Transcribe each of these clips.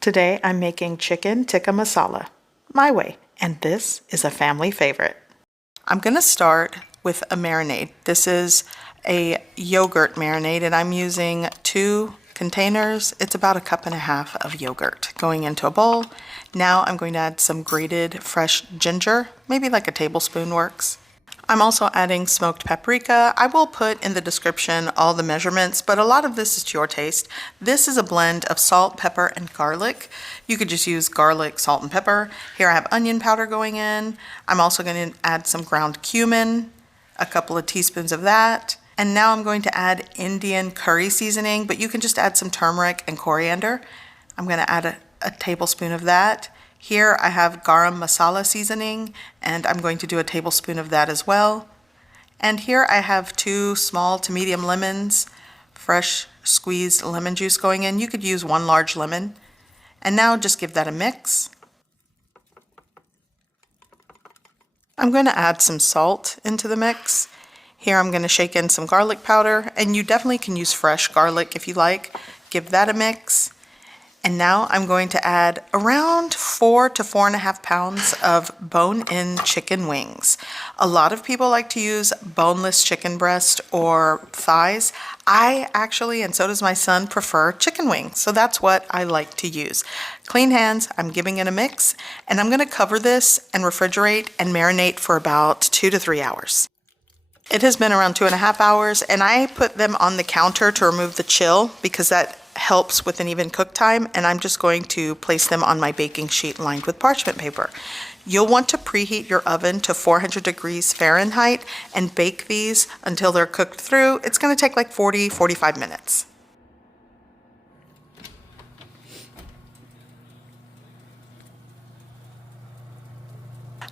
Today I'm making chicken tikka masala, my way, and this is a family favorite. I'm going to start with a marinade. This is a yogurt marinade and I'm using 2 containers. It's about 1.5 cups of yogurt going into a bowl. Now I'm going to add some grated fresh ginger, maybe like a tablespoon works. I'm also adding smoked paprika. I will put in the description all the measurements, but a lot of this is to your taste. This is a blend of salt, pepper, and garlic. You could just use garlic, salt, and pepper. Here I have onion powder going in. I'm also going to add some ground cumin, a couple of teaspoons of that. And now I'm going to add Indian curry seasoning, but you can just add some turmeric and coriander. I'm going to add a tablespoon of that. Here I have garam masala seasoning, and I'm going to do a tablespoon of that as well. And here I have 2 small to medium lemons, fresh squeezed lemon juice going in. You could use 1 large lemon. And now just give that a mix. I'm going to add some salt into the mix. Here I'm going to shake in some garlic powder, and you definitely can use fresh garlic if you like. Give that a mix. And now I'm going to add around 4 to 4.5 pounds of bone-in chicken wings. A lot of people like to use boneless chicken breast or thighs. I actually, and so does my son, prefer chicken wings. So that's what I like to use. Clean hands, I'm giving it a mix, and I'm gonna cover this and refrigerate and marinate for about 2 to 3 hours. It has been around 2.5 hours, and I put them on the counter to remove the chill because that helps with an even cook time, and I'm just going to place them on my baking sheet lined with parchment paper. You'll want to preheat your oven to 400 degrees Fahrenheit and bake these until they're cooked through. It's going to take like 40-45 minutes.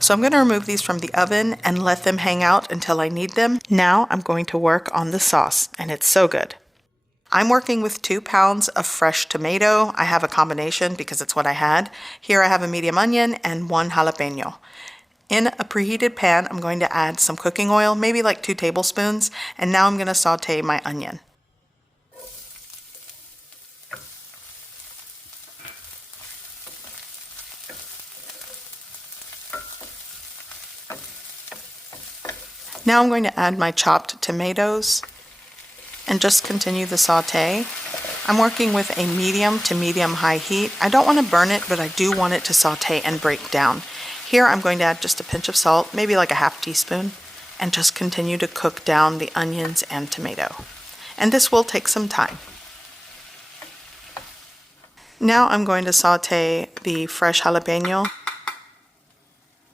So I'm going to remove these from the oven and let them hang out until I need them. Now I'm going to work on the sauce, and it's so good. I'm working with 2 pounds of fresh tomato. I have a combination because it's what I had. Here I have a medium onion and 1 jalapeno. In a preheated pan, I'm going to add some cooking oil, maybe like 2 tablespoons, and now I'm going to saute my onion. Now I'm going to add my chopped tomatoes and just continue the saute. I'm working with a medium to medium high heat. I don't want to burn it, but I do want it to saute and break down. Here I'm going to add just a pinch of salt, maybe like a half teaspoon, and just continue to cook down the onions and tomato. And this will take some time. Now I'm going to saute the fresh jalapeno,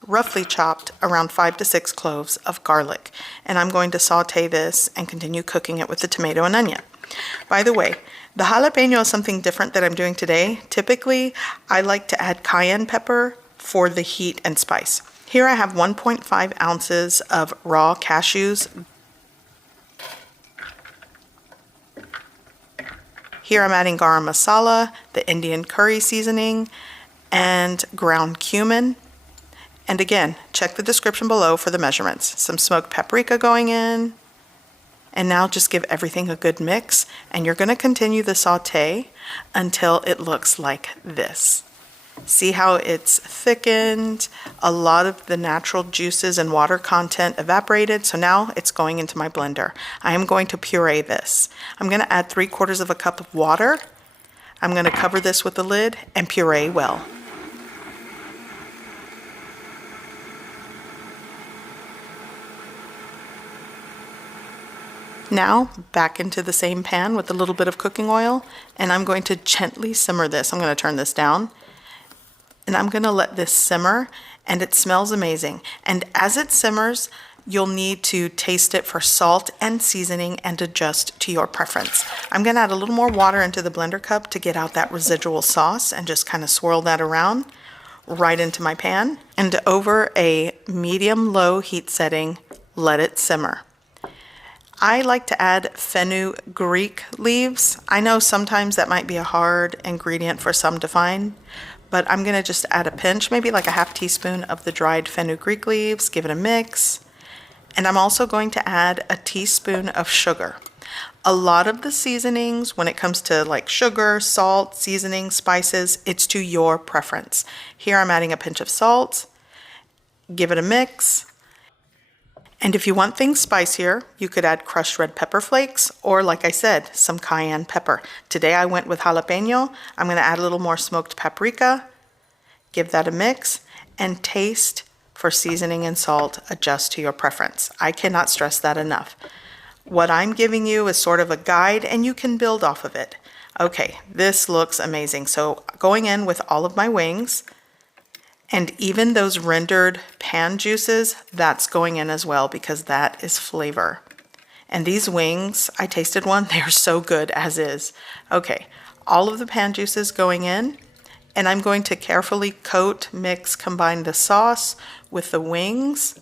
roughly chopped around 5 to 6 cloves of garlic, and I'm going to saute this and continue cooking it with the tomato and onion. By the way, the jalapeno is something different that I'm doing today. Typically, I like to add cayenne pepper for the heat and spice. Here I have 1.5 ounces of raw cashews. Here I'm adding garam masala, the Indian curry seasoning, and ground cumin. And again, check the description below for the measurements. Some smoked paprika going in. And now just give everything a good mix. And you're going to continue the saute until it looks like this. See how it's thickened? A lot of the natural juices and water content evaporated. So now it's going into my blender. I am going to puree this. I'm going to add 3/4 cup of water. I'm going to cover this with the lid and puree well. Now back into the same pan with a little bit of cooking oil, and I'm going to gently simmer this. I'm going to turn this down, and I'm going to let this simmer, and it smells amazing. And as it simmers, you'll need to taste it for salt and seasoning and adjust to your preference. I'm going to add a little more water into the blender cup to get out that residual sauce and just kind of swirl that around right into my pan. And over a medium-low heat setting, let it simmer. I like to add fenugreek leaves. I know sometimes that might be a hard ingredient for some to find, but I'm going to just add a pinch, maybe like a half teaspoon of the dried fenugreek leaves, give it a mix. And I'm also going to add a teaspoon of sugar. A lot of the seasonings, when it comes to like sugar, salt, seasoning, spices, it's to your preference. Here I'm adding a pinch of salt, give it a mix. And if you want things spicier, you could add crushed red pepper flakes or, like I said, some cayenne pepper. Today I went with jalapeno. I'm going to add a little more smoked paprika, give that a mix, and taste for seasoning and salt. Adjust to your preference. I cannot stress that enough. What I'm giving you is sort of a guide and you can build off of it. Okay, this looks amazing. So going in with all of my wings, and even those rendered pan juices, that's going in as well because that is flavor. And these wings, I tasted one, they are so good as is. Okay, all of the pan juices going in, and I'm going to carefully coat, mix, combine the sauce with the wings.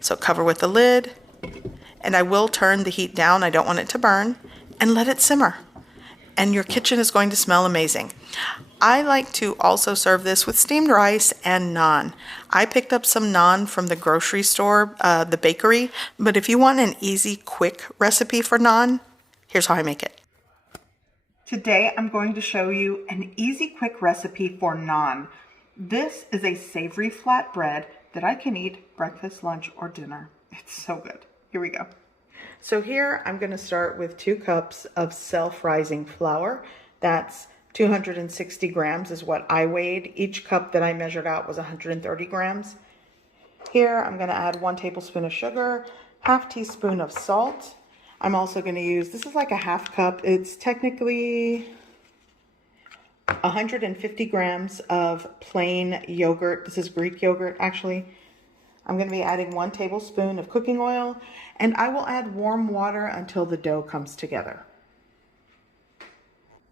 So cover with the lid, and I will turn the heat down, I don't want it to burn, and let it simmer. And your kitchen is going to smell amazing. I like to also serve this with steamed rice and naan. I picked up some naan from the grocery store, the bakery, but if you want an easy, quick recipe for naan, here's how I make it. Today I'm going to show you an easy, quick recipe for naan. This is a savory flatbread that I can eat breakfast, lunch, or dinner. It's so good. Here we go. So here I'm going to start with 2 cups of self-rising flour. That's 260 grams is what I weighed. Each cup that I measured out was 130 grams. Here I'm going to add 1 tablespoon of sugar, half teaspoon of salt. I'm also going to use, this is like a half cup. It's technically 150 grams of plain yogurt. This is Greek yogurt, actually. I'm going to be adding 1 tablespoon of cooking oil, and I will add warm water until the dough comes together.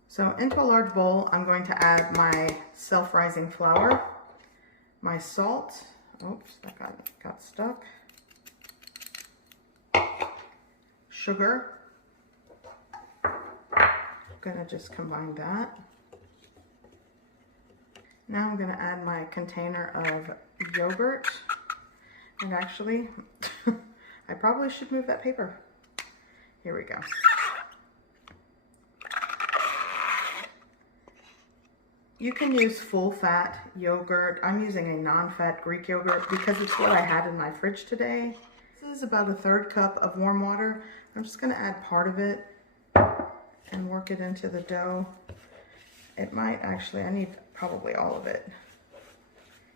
So into a large bowl, I'm going to add my self-rising flour, my salt. Oops, that got stuck. Sugar. I'm going to just combine that. Now I'm going to add my container of yogurt. And actually, I probably should move that paper. Here we go. You can use full-fat yogurt. I'm using a non-fat Greek yogurt because it's what I had in my fridge today. This is about a 1/3 cup of warm water. I'm just going to add part of it and work it into the dough. It might actually, I need probably all of it.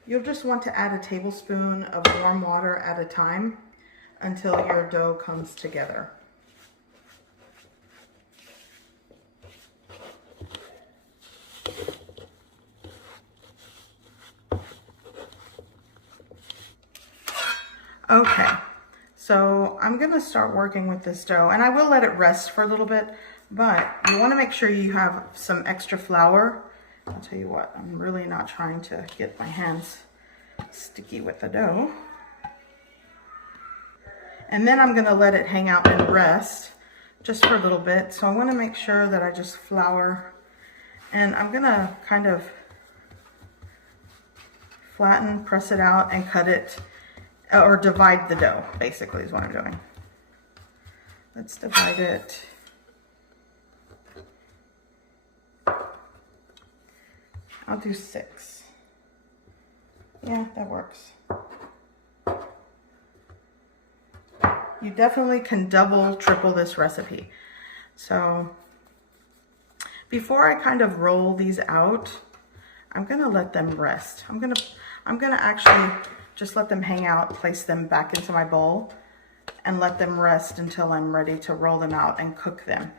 You'll just want to add a tablespoon of warm water at a time until your dough comes together. Okay, so I'm going to start working with this dough, and I will let it rest for a little bit, but you want to make sure you have some extra flour. I'll tell you what, I'm really not trying to get my hands sticky with the dough. And then I'm going to let it hang out and rest just for a little bit. So I want to make sure that I just flour, and I'm going to kind of flatten, press it out, and cut it, or divide the dough, basically is what I'm doing. Let's divide it. I'll do 6. Yeah, that works. You definitely can double, triple this recipe. So before I kind of roll these out, I'm gonna let them rest. I'm gonna actually just let them hang out, place them back into my bowl, and let them rest until I'm ready to roll them out and cook them.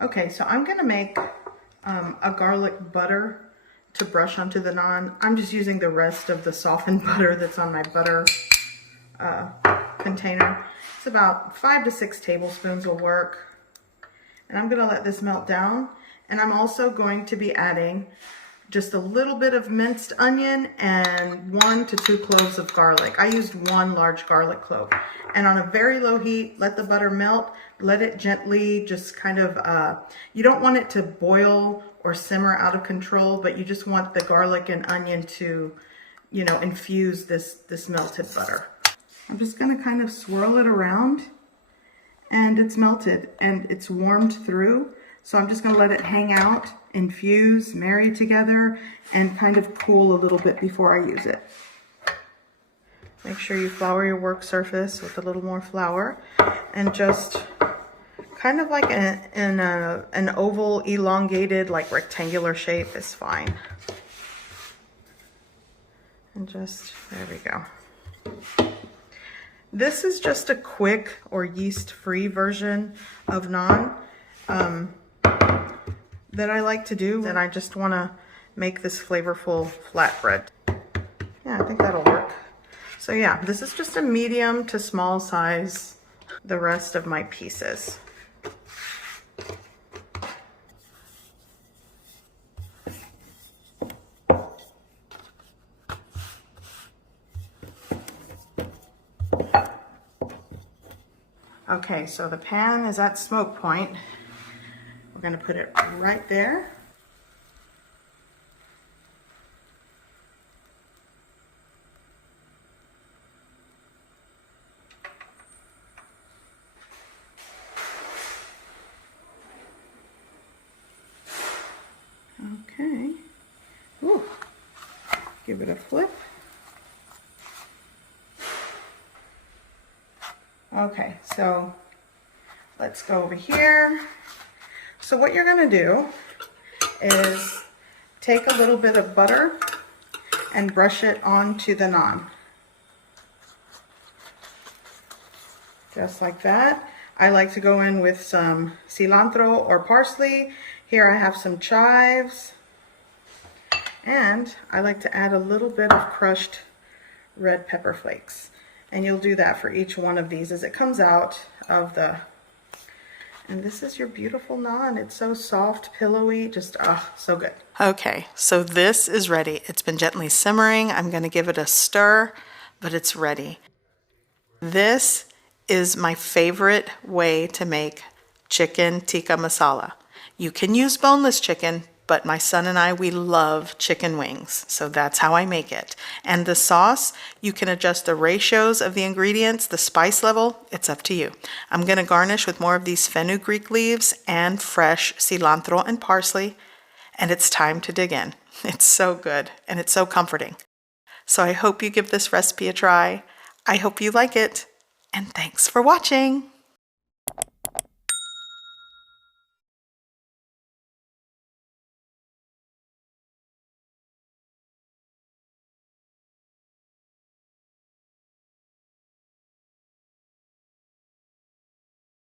Okay, so I'm gonna make a garlic butter to brush onto the naan. I'm just using the rest of the softened butter that's on my butter container. It's about 5 to 6 tablespoons will work. And I'm gonna let this melt down. And I'm also going to be adding just a little bit of minced onion, and 1 to 2 cloves of garlic. I used 1 large garlic clove. And on a very low heat, let the butter melt. Let it gently just kind of, you don't want it to boil or simmer out of control, but you just want the garlic and onion to, you know, infuse this melted butter. I'm just gonna kind of swirl it around, and it's melted and it's warmed through. So I'm just gonna let it hang out, infuse, marry together, and kind of cool a little bit before I use it. Make sure you flour your work surface with a little more flour, and just kind of like an oval, elongated, like rectangular shape is fine. And just, there we go. This is just a quick or yeast-free version of naan that I like to do, and I just want to make this flavorful flatbread. Yeah, I think that'll work. So yeah, this is just a medium to small size, the rest of my pieces. Okay, so the pan is at smoke point. We're going to put it right there. Okay. Ooh. Give it a flip. Okay, so let's go over here. So what you're going to do is take a little bit of butter and brush it onto the naan. Just like that. I like to go in with some cilantro or parsley. Here I have some chives. And I like to add a little bit of crushed red pepper flakes. And you'll do that for each one of these as it comes out of the... And this is your beautiful naan. It's so soft, pillowy, just, so good. Okay, so this is ready. It's been gently simmering. I'm gonna give it a stir, but it's ready. This is my favorite way to make chicken tikka masala. You can use boneless chicken, but my son and I, we love chicken wings. So that's how I make it. And the sauce, you can adjust the ratios of the ingredients, the spice level, it's up to you. I'm gonna garnish with more of these fenugreek leaves and fresh cilantro and parsley. And it's time to dig in. It's so good and it's so comforting. So I hope you give this recipe a try. I hope you like it. And thanks for watching.